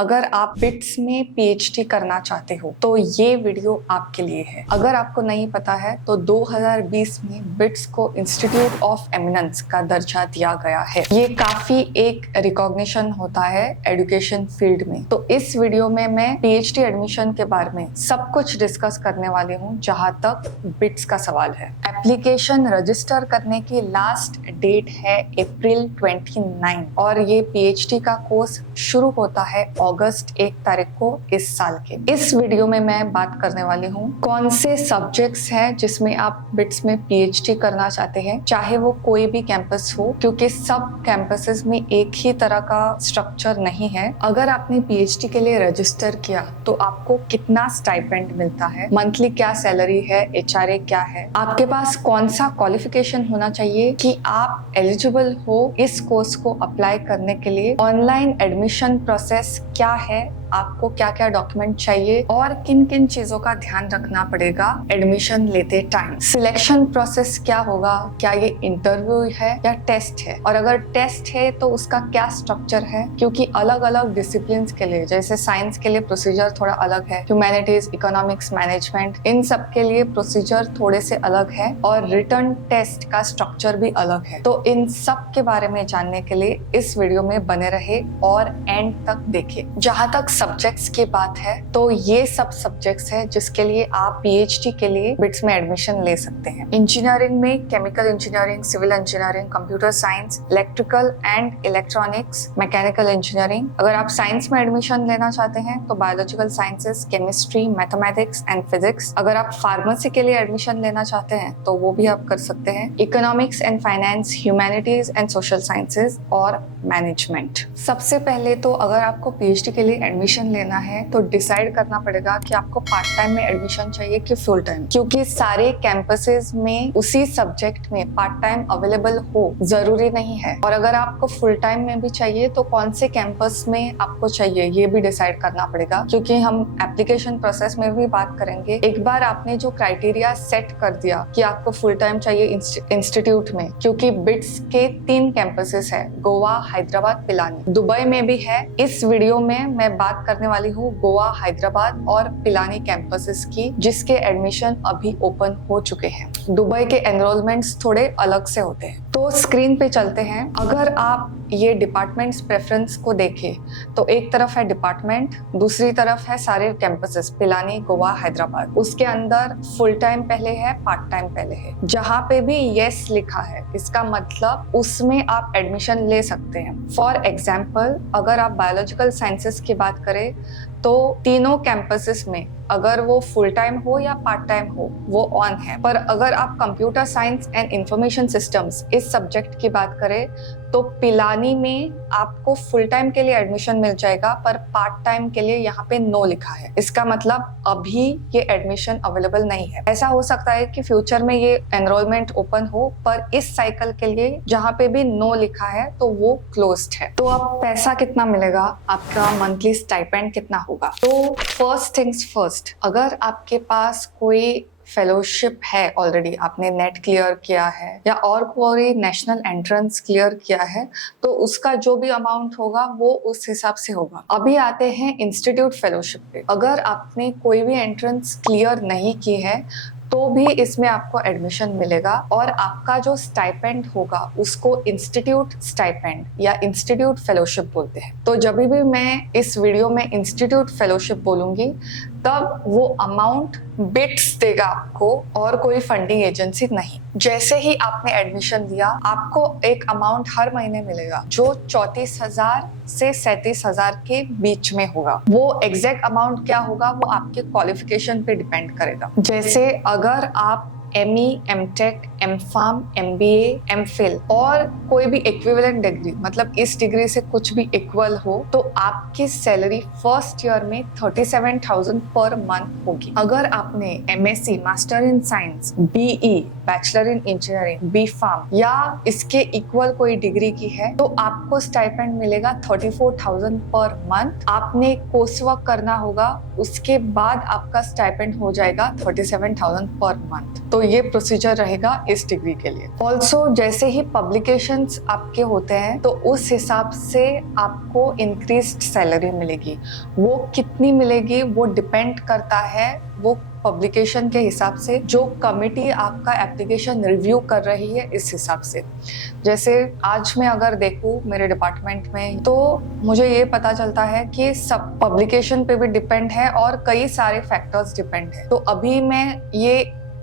अगर आप बिट्स में पीएचडी करना चाहते हो तो ये वीडियो आपके लिए है। अगर आपको नहीं पता है तो 2020 में बिट्स को इंस्टीट्यूट ऑफ एमिनेंस का दर्जा दिया गया है। ये काफी एक रिकॉग्निशन होता है एजुकेशन फील्ड में। तो इस वीडियो में मैं पीएचडी एडमिशन के बारे में सब कुछ डिस्कस करने वाली हूँ जहाँ तक बिट्स का सवाल है। एप्लीकेशन रजिस्टर करने की लास्ट डेट है अप्रैल 29 और ये पीएचडी का कोर्स शुरू होता है अगस्त 1 तारीख को इस साल के। इस वीडियो में मैं बात करने वाली हूँ कौन से सब्जेक्ट्स हैं जिसमें आप बिट्स में पीएचडी करना चाहते हैं, चाहे वो कोई भी कैंपस हो, क्योंकि सब कैंपसेस में एक ही तरह का स्ट्रक्चर नहीं है। अगर आपने पीएचडी के लिए रजिस्टर किया तो आपको कितना स्टाइपेंड मिलता है, मंथली क्या सैलरी है, एचआरए क्या है, आपके पास कौन सा क्वालिफिकेशन होना चाहिए कि आप एलिजिबल हो इस कोर्स को अप्लाई करने के लिए, ऑनलाइन एडमिशन प्रोसेस क्या है, आपको क्या क्या डॉक्यूमेंट चाहिए और किन किन चीजों का ध्यान रखना पड़ेगा एडमिशन लेते टाइम, सिलेक्शन प्रोसेस क्या होगा, क्या ये इंटरव्यू है या टेस्ट है, और अगर टेस्ट है तो उसका क्या स्ट्रक्चर है, क्योंकि अलग अलग डिसिप्लिन के लिए, जैसे साइंस के लिए प्रोसीजर थोड़ा अलग है, ह्यूमैनिटीज, इकोनॉमिक्स, मैनेजमेंट, इन सब के लिए प्रोसीजर थोड़े से अलग है और रिटर्न टेस्ट का स्ट्रक्चर भी अलग है। तो इन सब के बारे में जानने के लिए इस वीडियो में बने रहे और एंड तक देखें। जहाँ तक सब्जेक्ट्स की बात है तो ये सब सब्जेक्ट्स है जिसके लिए आप पीएचडी के लिए बिट्स में एडमिशन ले सकते हैं। इंजीनियरिंग में chemical engineering, civil engineering, computer science, electrical and electronics, mechanical engineering. अगर आप साइंस में एडमिशन लेना चाहते हैं तो biological sciences, chemistry, mathematics and physics. अगर आप फार्मेसी के लिए एडमिशन लेना चाहते हैं तो वो भी आप कर सकते हैं। Economics and finance, humanities and social sciences और मैनेजमेंट। सबसे पहले तो अगर आपको पीएचडी के लिए एडमिशन लेना है तो डिसाइड करना पड़ेगा कि आपको पार्ट टाइम में एडमिशन चाहिए कि फुल टाइम, क्योंकि सारे कैंपसेस में उसी सब्जेक्ट में पार्ट टाइम अवेलेबल हो जरूरी नहीं है। और अगर आपको फुल टाइम में भी चाहिए तो कौन से कैंपस में आपको चाहिए ये भी डिसाइड करना पड़ेगा, क्योंकि हम एप्लीकेशन प्रोसेस में भी बात करेंगे। एक बार आपने जो क्राइटेरिया सेट कर दिया कि आपको फुल टाइम चाहिए इंस्टीट्यूट में, क्योंकि बिट्स के 3 कैंपसेस है, गोवा, हैदराबाद, पिलानी, दुबई में भी है। इस वीडियो में मैं बात करने वाली हूँ गोवा, हैदराबाद और पिलानी कैंपसेस की, जिसके एडमिशन अभी ओपन हो चुके हैं। दुबई के एनरोलमेंट्स थोड़े अलग से होते हैं। तो स्क्रीन पे चलते हैं। अगर आप ये डिपार्टमेंट्स प्रेफरेंस को देखें तो एक तरफ है डिपार्टमेंट, दूसरी तरफ है सारे कैंपसेस, पिलानी, गोवा, हैदराबाद। उसके अंदर फुल टाइम पहले है, पार्ट टाइम पहले है। जहाँ पे भी यस लिखा है इसका मतलब उसमें आप एडमिशन ले सकते हैं। फॉर एग्जाम्पल, अगर आप बायोलॉजिकल साइंसेस की बात करें तो तीनों कैंपसेस में अगर वो फुल टाइम हो या पार्ट टाइम हो वो ऑन है। पर अगर आप computer science and information systems इस सब्जेक्ट की बात करें तो पिलानी में आपको फुल टाइम के लिए एडमिशन मिल जाएगा, पर पार्ट टाइम के लिए यहाँ पे नो लिखा है। इसका मतलब अभी ये एडमिशन अवेलेबल नहीं है। ऐसा हो सकता है कि फ्यूचर में ये एनरोलमेंट ओपन हो, पर इस साइकिल के लिए जहाँ पे भी नो लिखा है तो वो क्लोज्ड है। तो अब पैसा कितना मिलेगा, आपका मंथली स्टाइपेंड कितना होगा? तो फर्स्ट थिंग्स फर्स्ट, अगर आपके पास कोई फेलोशिप है, ऑलरेडी आपने नेट क्लियर किया है या और कोई नेशनल एंट्रेंस क्लियर किया है, तो उसका जो भी अमाउंट होगा वो उस हिसाब से होगा। अभी आते हैं इंस्टीट्यूट फेलोशिप पे। अगर आपने कोई भी एंट्रेंस क्लियर नहीं की है तो भी इसमें आपको एडमिशन मिलेगा और आपका जो स्टाइपेंड होगा उसको इंस्टीट्यूट स्टाइपेंड या इंस्टीट्यूट फेलोशिप बोलते हैं। तो जब भी मैं इस वीडियो में इंस्टीट्यूट फेलोशिप बोलूंगी तब वो अमाउंट बिट्स देगा आपको और कोई फंडिंग एजेंसी नहीं। जैसे ही आपने एडमिशन दिया आपको एक अमाउंट हर महीने मिलेगा जो 34,000 से 37,000 के बीच में होगा। वो एग्जैक्ट अमाउंट क्या होगा वो आपके क्वालिफिकेशन पे डिपेंड करेगा। जैसे अगर आप ME, MTech, MPharm, MBA, MPhil और कोई भी इक्विवेलेंट डिग्री, मतलब इस डिग्री से कुछ भी इक्वल हो, तो आपकी सैलरी फर्स्ट ईयर में 37,000 पर मंथ होगी। अगर आपने MSc, master in science, BE, bachelor in engineering, B.Pharm या इसके इक्वल कोई डिग्री की है तो आपको स्टाइपेंड मिलेगा 34,000 पर मंथ। आपने कोर्स वर्क करना होगा, उसके बाद आपका स्टाइपेंड हो जाएगा 37,000 पर मंथ। तो तो ये प्रोसीजर रहेगा इस डिग्री के लिए। ऑल्सो जैसे ही पब्लिकेशंस आपके होते हैं तो उस हिसाब से आपको इंक्रीज्ड सैलरी मिलेगी। वो कितनी मिलेगी वो डिपेंड करता है वो पब्लिकेशन के हिसाब से, जो कमिटी आपका एप्लीकेशन रिव्यू कर रही है इस हिसाब से। जैसे आज मैं अगर देखूँ मेरे डिपार्टमेंट में तो मुझे ये पता चलता है कि सब पब्लिकेशन पे भी डिपेंड है और कई सारे फैक्टर्स डिपेंड है। तो अभी मैं ये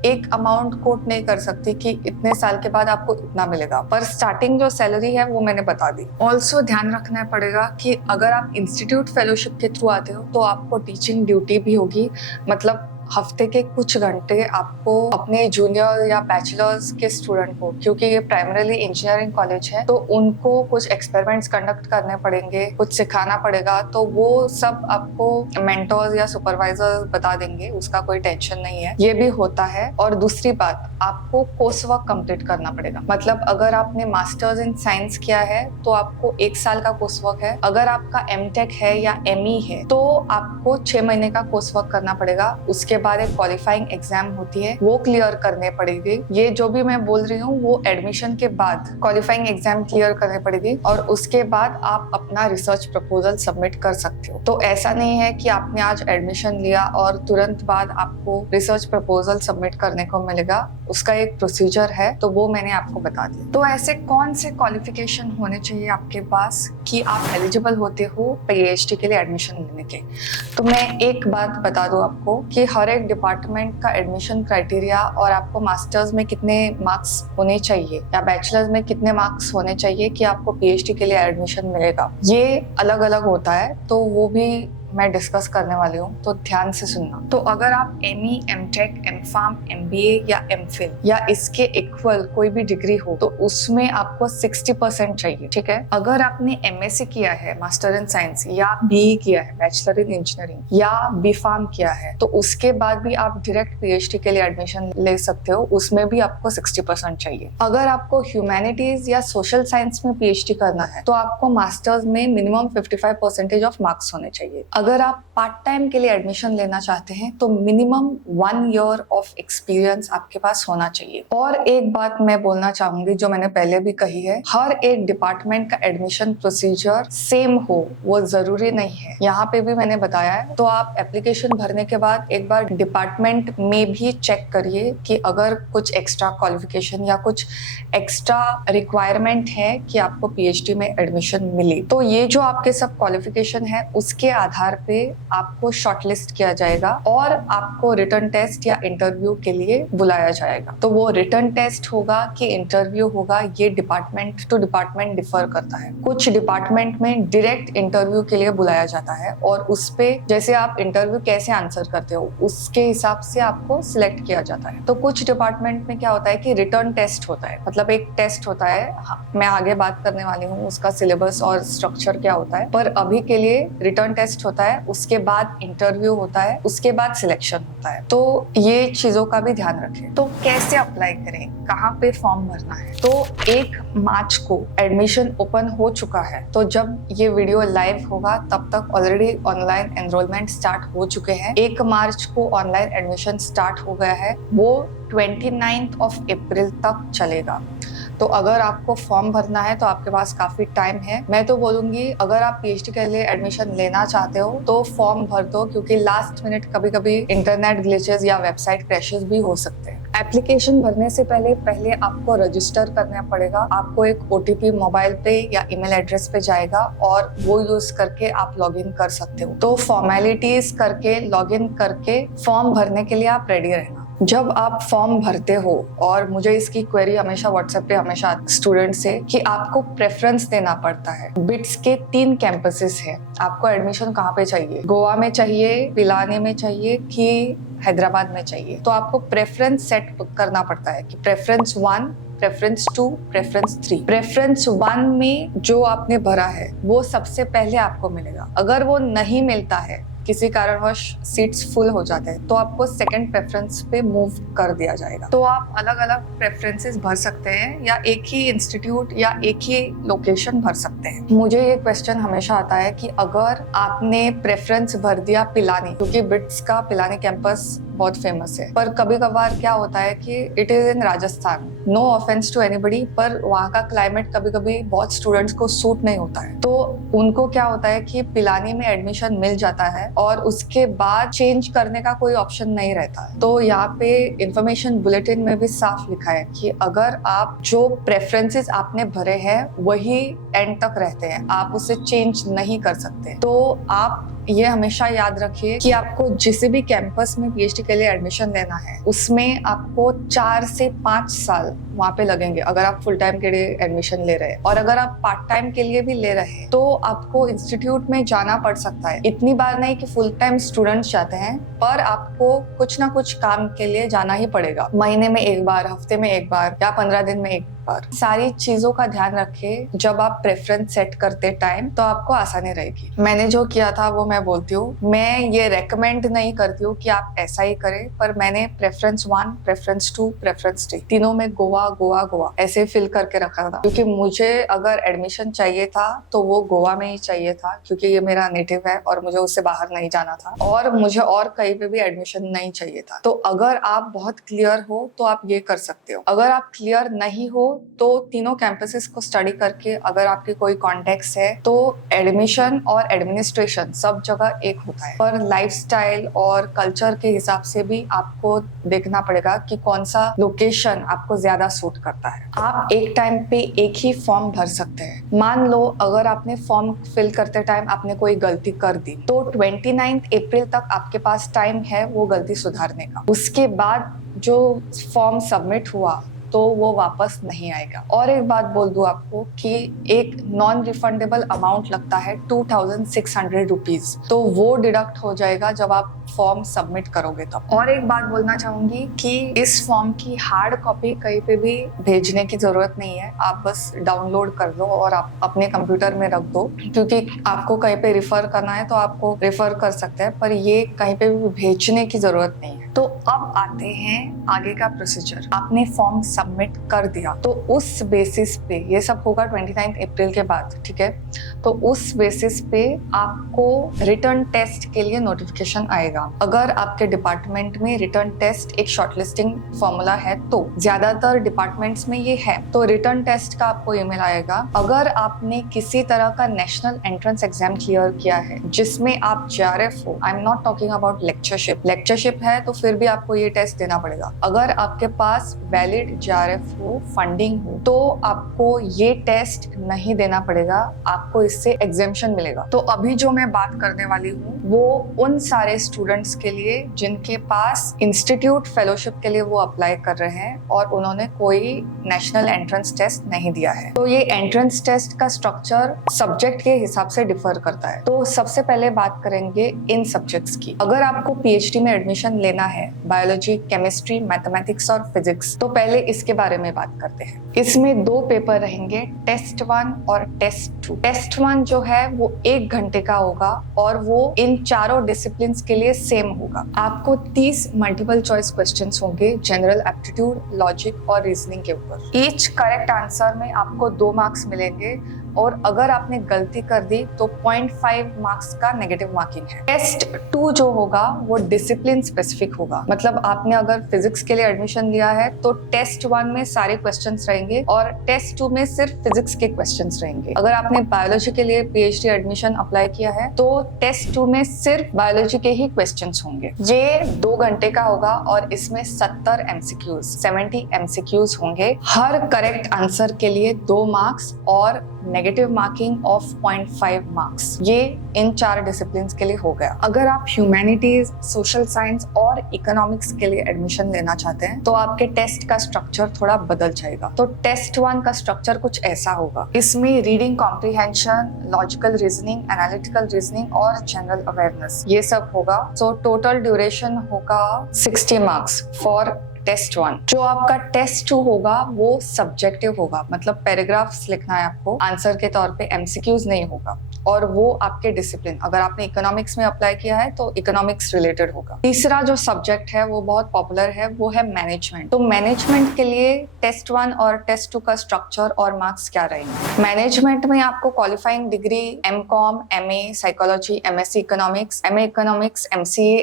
एक अमाउंट कोट नहीं कर सकती कि इतने साल के बाद आपको इतना मिलेगा, पर स्टार्टिंग जो सैलरी है वो मैंने बता दी। ऑल्सो ध्यान रखना पड़ेगा कि अगर आप इंस्टीट्यूट फेलोशिप के थ्रू आते हो तो आपको टीचिंग ड्यूटी भी होगी, मतलब हफ्ते के कुछ घंटे आपको अपने जूनियर या बैचलर्स के स्टूडेंट को, क्योंकि ये प्राइमरीली इंजीनियरिंग कॉलेज है, तो उनको कुछ एक्सपेरिमेंट्स कंडक्ट करने पड़ेंगे, कुछ सिखाना पड़ेगा, तो वो सब आपको मेंटर्स या सुपरवाइजर बता देंगे, उसका कोई टेंशन नहीं है, ये भी होता है। और दूसरी बात, आपको कोर्स वर्क कंप्लीट करना पड़ेगा। मतलब अगर आपने मास्टर्स इन साइंस किया है तो आपको 1 साल का कोर्स वर्क है। अगर आपका एमटेक है या एमई है तो आपको 6 महीने का कोर्स वर्क करना पड़ेगा। उसके बाद एक क्वालिफाइंग एग्जाम होती है, वो क्लियर करने पड़ेगी। ये जो भी मैं बोल रही हूँ वो एडमिशन के बाद क्वालिफाइंग एग्जाम क्लियर करने पड़ेगी और उसके बाद आप अपना रिसर्च प्रपोजल सबमिट कर सकते हो। तो ऐसा नहीं है कि आपने आज एडमिशन लिया और तुरंत बाद आपको रिसर्च प्रपोजल सबमिट करने को मिलेगा। उसका एक प्रोसीजर है, तो वो मैंने आपको बता दिया। तो ऐसे कौन से क्वालिफिकेशन होने चाहिए आपके पास कि आप एलिजिबल होते हो पीएचडी के लिए एडमिशन लेने के? तो मैं एक बात बता दूं आपको कि हर एक डिपार्टमेंट का एडमिशन क्राइटेरिया और आपको मास्टर्स में कितने मार्क्स होने चाहिए या बैचलर्स में कितने मार्क्स होने चाहिए कि आपको पीएचडी के लिए एडमिशन मिलेगा, ये अलग अलग होता है। तो वो भी मैं डिस्कस करने वाली हूँ, तो ध्यान से सुनना। तो अगर आप एमई, एमटेक, एमफार्म, एमबीए या एमफिल या इसके इक्वल कोई भी डिग्री हो तो उसमें आपको 60% चाहिए, ठीक है। अगर आपने एमएससी किया है, मास्टर इन साइंस, या बीई किया है, बैचलर इन इंजीनियरिंग, या बीफार्म किया है, तो उसके बाद भी आप डायरेक्ट पीएचडी के लिए एडमिशन ले सकते हो, उसमें भी आपको 60% चाहिए। अगर आपको ह्यूमैनिटीज या सोशल साइंस में पीएचडी करना है तो आपको मास्टर्स में मिनिमम 55% ऑफ मार्क्स होने चाहिए। अगर आप पार्ट टाइम के लिए एडमिशन लेना चाहते हैं तो मिनिमम 1 ईयर ऑफ एक्सपीरियंस आपके पास होना चाहिए। और एक बात मैं बोलना चाहूंगी जो मैंने पहले भी कही है, हर एक डिपार्टमेंट का एडमिशन प्रोसीजर सेम हो वो जरूरी नहीं है। यहाँ पे भी मैंने बताया है। तो आप एप्लीकेशन भरने के बाद एक बार डिपार्टमेंट में भी चेक करिए कि अगर कुछ एक्स्ट्रा क्वालिफिकेशन या कुछ एक्स्ट्रा रिक्वायरमेंट है कि आपको पीएचडी में एडमिशन मिले। तो ये जो आपके सब क्वालिफिकेशन है उसके आधार पे आपको शॉर्टलिस्ट किया जाएगा और आपको रिटन टेस्ट या इंटरव्यू के लिए बुलाया जाएगा। तो वो रिटन टेस्ट होगा कि इंटरव्यू होगा, ये डिपार्टमेंट टू डिपार्टमेंट डिफर करता है। कुछ डिपार्टमेंट में डायरेक्ट इंटरव्यू के लिए बुलाया जाता है और उस पे जैसे आप इंटरव्यू कैसे आंसर करते हो उसके हिसाब से आपको सिलेक्ट किया जाता है। तो कुछ डिपार्टमेंट में क्या होता है कि रिटर्न टेस्ट होता है, मतलब एक टेस्ट होता है। मैं आगे बात करने वाली हूँ उसका सिलेबस और स्ट्रक्चर क्या होता है, पर अभी के लिए रिटर्न टेस्ट होता है, उसके बाद इंटरव्यू होता है, उसके बाद सिलेक्शन होता है। तो ये चीजों का भी ध्यान रखें। तो कैसे अप्लाई करें, कहाँ पे फॉर्म भरना है? तो 1 मार्च को एडमिशन ओपन हो चुका है, तो जब ये वीडियो लाइव होगा तब तक ऑलरेडी ऑनलाइन एनरोलमेंट स्टार्ट हो चुके हैं। 1 मार्च को ऑनलाइन एडमिशन स्टार्ट हो गया है, वो 29 अप्रैल तक चलेगा। तो अगर आपको फॉर्म भरना है तो आपके पास काफी टाइम है। मैं तो बोलूंगी अगर आप पीएचडी के लिए एडमिशन लेना चाहते हो तो फॉर्म भर दो, क्योंकि लास्ट मिनट कभी कभी इंटरनेट ग्लिचेस या वेबसाइट क्रैशेस भी हो सकते हैं। एप्लीकेशन भरने से पहले आपको रजिस्टर करना पड़ेगा। आपको एक ओटीपी मोबाइल पे या ईमेल एड्रेस पे जाएगा और वो यूज करके आप लॉगिन कर सकते हो। तो फॉर्मेलिटीज करके लॉगिन करके फॉर्म भरने के लिए आप रेडी रहना। जब आप फॉर्म भरते हो, और मुझे इसकी क्वेरी हमेशा व्हाट्सएप पे हमेशा स्टूडेंट से कि आपको प्रेफरेंस देना पड़ता है। बिट्स के 3 कैंपसेस हैं, आपको एडमिशन कहाँ पे चाहिए? गोवा में चाहिए, पिलानी में चाहिए कि हैदराबाद में चाहिए? तो आपको प्रेफरेंस सेट करना पड़ता है कि प्रेफरेंस 1, प्रेफरेंस 2, प्रेफरेंस 3। प्रेफरेंस 1 में जो आपने भरा है वो सबसे पहले आपको मिलेगा। अगर वो नहीं मिलता है किसी कारणवश सीट्स फुल हो जाते हैं तो आपको सेकंड प्रेफरेंस पे मूव कर दिया जाएगा। तो आप अलग अलग प्रेफरेंसेस भर सकते हैं या एक ही इंस्टीट्यूट या एक ही लोकेशन भर सकते हैं। मुझे ये क्वेश्चन हमेशा आता है कि अगर आपने प्रेफरेंस भर दिया पिलानी, क्योंकि बिट्स का पिलानी कैंपस बहुत फेमस है, पर कभी कभार क्या होता है कि it is in Rajasthan, no offence to anybody, पर वहाँ का क्लाइमेट कभी कभी बहुत स्टूडेंट्स को सूट नहीं होता है, तो उनको क्या होता है कि पिलानी में एडमिशन मिल जाता है और उसके बाद चेंज करने का कोई ऑप्शन नहीं रहता है। तो यहाँ पे इंफॉर्मेशन बुलेटिन में भी साफ लिखा है कि अगर आप जो प्रेफरेंसेस आपने भरे हैं वही एंड तक रहते हैं, आप उसे चेंज नहीं कर सकते। तो आप ये हमेशा याद रखिए कि आपको जिस भी कैंपस में पीएचडी के लिए एडमिशन लेना है उसमें आपको 4 से 5 साल वहाँ पे लगेंगे अगर आप फुल टाइम के लिए एडमिशन ले रहे हैं, और अगर आप पार्ट टाइम के लिए भी ले रहे हैं तो आपको इंस्टीट्यूट में जाना पड़ सकता है। इतनी बार नहीं कि फुल टाइम स्टूडेंट्स जाते हैं, पर आपको कुछ ना कुछ काम के लिए जाना ही पड़ेगा, महीने में एक बार, हफ्ते में एक बार या 15 दिन में एक बार। सारी चीजों का ध्यान रखें जब आप प्रेफरेंस सेट करते टाइम, तो आपको आसानी रहेगी। मैंने जो किया था वो मैं बोलती हूँ, मैं ये रेकमेंड नहीं करती हूँ कि आप ऐसा ही करें, पर मैंने प्रेफरेंस 1, प्रेफरेंस 2, प्रेफरेंस 3 तीनों में गोवा गोवा गोवा ऐसे फिल करके रखा था, क्योंकि मुझे अगर एडमिशन चाहिए था तो वो गोवा में ही चाहिए था, क्योंकि ये मेरा नेटिव है और मुझे उससे बाहर नहीं जाना था, और मुझे और कहीं पे भी एडमिशन नहीं चाहिए था। तो अगर आप बहुत क्लियर हो तो आप ये कर सकते हो। अगर आप क्लियर नहीं हो तो तीनों कैंपसेस को स्टडी करके अगर आपके कोई कॉन्टेक्ट्स है तो एडमिशन और एडमिनिस्ट्रेशन सब जगह एक होता है, पर लाइफस्टाइल और कल्चर के हिसाब से भी आपको देखना पड़ेगा कि कौन सा लोकेशन आपको ज्यादा सूट करता है। आप एक टाइम पे एक ही फॉर्म भर सकते हैं। मान लो अगर आपने फॉर्म फिल करते टाइम आपने कोई गलती कर दी तो 29 अप्रैल तक आपके पास टाइम है वो गलती सुधारने का। उसके बाद जो फॉर्म सबमिट हुआ तो वो वापस नहीं आएगा। और एक बात बोल दूं आपको कि एक नॉन रिफंडेबल अमाउंट लगता है 2600 रुपीज, तो वो डिडक्ट हो जाएगा जब आप फॉर्म सबमिट करोगे तब। और एक बात बोलना चाहूंगी कि इस फॉर्म की हार्ड कॉपी कहीं पे भी भेजने की जरूरत नहीं है, आप बस डाउनलोड कर लो और आप अपने कंप्यूटर में रख दो, क्योंकि आपको कहीं पे रिफर करना है तो आपको रिफर कर सकते हैं, पर ये कहीं पे भी भेजने की जरूरत नहीं है। तो अब आते हैं आगे का प्रोसीजर। आपने फॉर्म सबमिट कर दिया तो उस बेसिस पे, ये सब होगा 29 अप्रैल के बाद, ठीक है, तो उस बेसिस पे आपको रिटर्न टेस्ट के लिए नोटिफिकेशन आएगा। अगर आपके डिपार्टमेंट में रिटर्न टेस्ट एक शॉर्टलिस्टिंग फॉर्मूला है, तो ज्यादातर डिपार्टमेंट्स में ये है, तो रिटर्न टेस्ट का आपको ईमेल आएगा। अगर आपने किसी तरह का नेशनल एंट्रेंस एग्जाम क्लियर किया है जिसमें आप JRF हो, I am not talking about lectureship है तो फिर भी आपको ये टेस्ट देना पड़ेगा। अगर आपके पास वैलिड JRF हो, फंडिंग हो, तो आपको ये टेस्ट नहीं देना पड़ेगा, आपको इससे एग्जेम्पशन मिलेगा। तो अभी जो मैं बात करने वाली हूँ वो उन सारे स्टूडेंट्स के लिए जिनके पास इंस्टीट्यूट फेलोशिप के लिए वो अप्लाई कर रहे हैं और उन्होंने कोई नेशनल एंट्रेंस टेस्ट नहीं दिया है। तो ये एंट्रेंस टेस्ट का स्ट्रक्चर सब्जेक्ट के हिसाब से डिफर करता है। तो सबसे पहले बात करेंगे इन सब्जेक्ट्स की। अगर आपको PhD में एडमिशन लेना है, बायोलॉजी, केमिस्ट्री, मैथमेटिक्स और फिजिक्स, तो पहले इसके बारे में बात करते हैं। इसमें 2 पेपर रहेंगे, टेस्ट 1 और टेस्ट 2। टेस्ट 1 जो है वो 1 घंटे का होगा और वो इन चारों डिसिप्लिन के लिए सेम होगा। आपको 30 मल्टीपल चॉइस क्वेश्चंस होंगे जनरल एप्टीट्यूड, लॉजिक और रीजनिंग के ऊपर। ईच करेक्ट आंसर में आपको 2 मार्क्स मिलेंगे और अगर आपने गलती कर दी तो 0.5 मार्क्स का नेगेटिव मार्किंग है। टेस्ट 2 जो होगा वो डिसिप्लिन स्पेसिफिक होगा, मतलब आपने अगर फिजिक्स के लिए एडमिशन लिया है तो टेस्ट 1 में सारे क्वेश्चंस रहेंगे और टेस्ट 2 में सिर्फ फिजिक्स के क्वेश्चंस रहेंगे। अगर आपने बायोलॉजी के लिए PhD एडमिशन अप्लाई किया है तो टेस्ट 2 में सिर्फ बायोलॉजी के ही क्वेश्चंस होंगे। ये 2 घंटे का होगा और इसमें 70 MCQs होंगे। हर करेक्ट आंसर के लिए 2 मार्क्स और नेगेटिव मार्किंग ऑफ 0.5 मार्क्स। ये इन 4 डिसिप्लिन के लिए हो गया। अगर आप ह्यूमैनिटीज, सोशल साइंस और इकोनॉमिक्स के लिए एडमिशन लेना चाहते हैं तो आपके टेस्ट का स्ट्रक्चर थोड़ा बदल जाएगा। तो टेस्ट 1 का स्ट्रक्चर कुछ ऐसा होगा। इसमें reading comprehension, logical reasoning, analytical reasoning और जनरल अवेयरनेस ये सब होगा। सो टोटल ड्यूरेशन होगा 60 मार्क्स फॉर टेस्ट 1। जो आपका टेस्ट 2 होगा वो सब्जेक्टिव होगा, मतलब पैराग्राफ्स लिखना है आपको, आंसर के तौर पे MCQs नहीं होगा। और वो आपके डिसिप्लिन, अगर आपने इकोनॉमिक्स में अप्लाई किया है तो इकोनॉमिक्स रिलेटेड होगा। तीसरा जो सब्जेक्ट है वो बहुत पॉपुलर है, वो है मैनेजमेंट। तो मैनेजमेंट के लिए टेस्ट 1 और टेस्ट 2 का स्ट्रक्चर और मार्क्स क्या रहेंगे। मैनेजमेंट में आपको qualifying degree MCom, MA psychology, MSc economics, MA economics, MCA,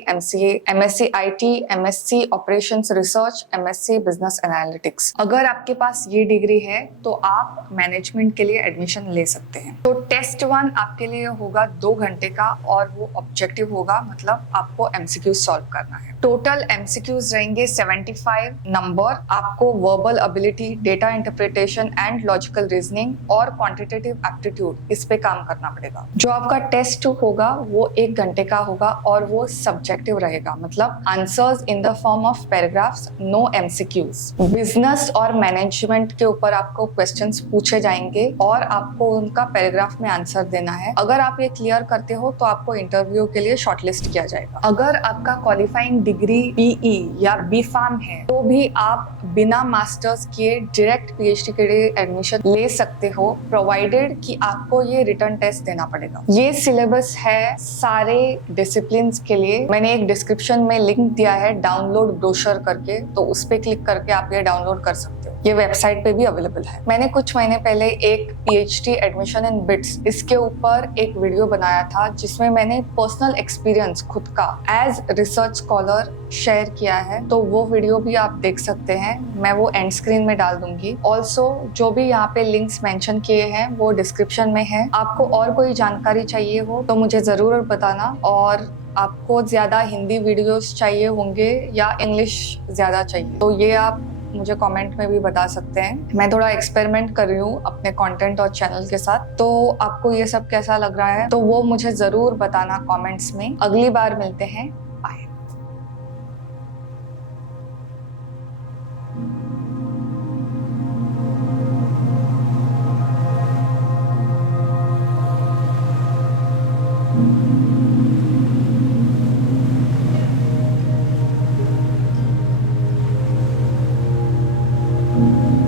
MSc IT, MSc operations research, MSc business analytics. अगर आपके पास ये डिग्री है तो आप मैनेजमेंट के लिए एडमिशन ले सकते हैं। तो टेस्ट 1 आपके लिए होगा 2 घंटे का और वो ऑब्जेक्टिव होगा, मतलब आपको एमसीक्यूज सॉल्व करना है। टोटल एमसीक्यूज रहेंगे 75 नंबर। आपको verbal ability, data interpretation and logical reasoning और क्वांटिटेटिव एप्टीट्यूड, इस पे काम करना पड़ेगा। जो आपका टेस्ट होगा वो 1 घंटे का होगा और वो सब्जेक्टिव रहेगा, मतलब answers in the form of paragraphs, no MCQs. Business और मैनेजमेंट के ऊपर आपको क्वेश्चंस पूछे जाएंगे और आपको उनका पैराग्राफ में आंसर देना है। अगर आप ये क्लियर करते हो तो आपको इंटरव्यू के लिए शॉर्टलिस्ट किया जाएगा। अगर आपका क्वालिफाइंग डिग्री बीई या बी फार्म है तो भी आप बिना मास्टर्स किए डायरेक्ट पीएचडी के लिए एडमिशन ले सकते हो, प्रोवाइडेड कि आपको ये रिटर्न टेस्ट देना पड़ेगा। ये सिलेबस है सारे डिसिप्लिन्स के लिए। मैंने एक डिस्क्रिप्शन में लिंक दिया है डाउनलोड ब्रोशर करके, तो उस पे क्लिक करके आप ये डाउनलोड कर सकते हो। ये वेबसाइट पे भी अवेलेबल है। मैंने कुछ महीने पहले एक पीएचडी एडमिशन इन बिट्स, इसके ऊपर एक वीडियो बनाया था जिसमें मैंने पर्सनल एक्सपीरियंस खुद का एज रिसर्च स्कॉलर शेयर किया है। तो वो वीडियो भी आप देख सकते हैं, मैं वो एंड स्क्रीन में डाल दूंगी। ऑल्सो जो भी यहाँ पे लिंक्स मेंशन किए हैं वो डिस्क्रिप्शन में है। आपको और कोई जानकारी चाहिए हो तो मुझे जरूर बताना। और आपको ज्यादा हिंदी वीडियोस चाहिए होंगे या इंग्लिश ज्यादा चाहिए तो ये आप मुझे कमेंट में भी बता सकते हैं। मैं थोड़ा एक्सपेरिमेंट कर रही हूँ अपने कंटेंट और चैनल के साथ, तो आपको ये सब कैसा लग रहा है तो वो मुझे जरूर बताना कमेंट्स में। अगली बार मिलते हैं।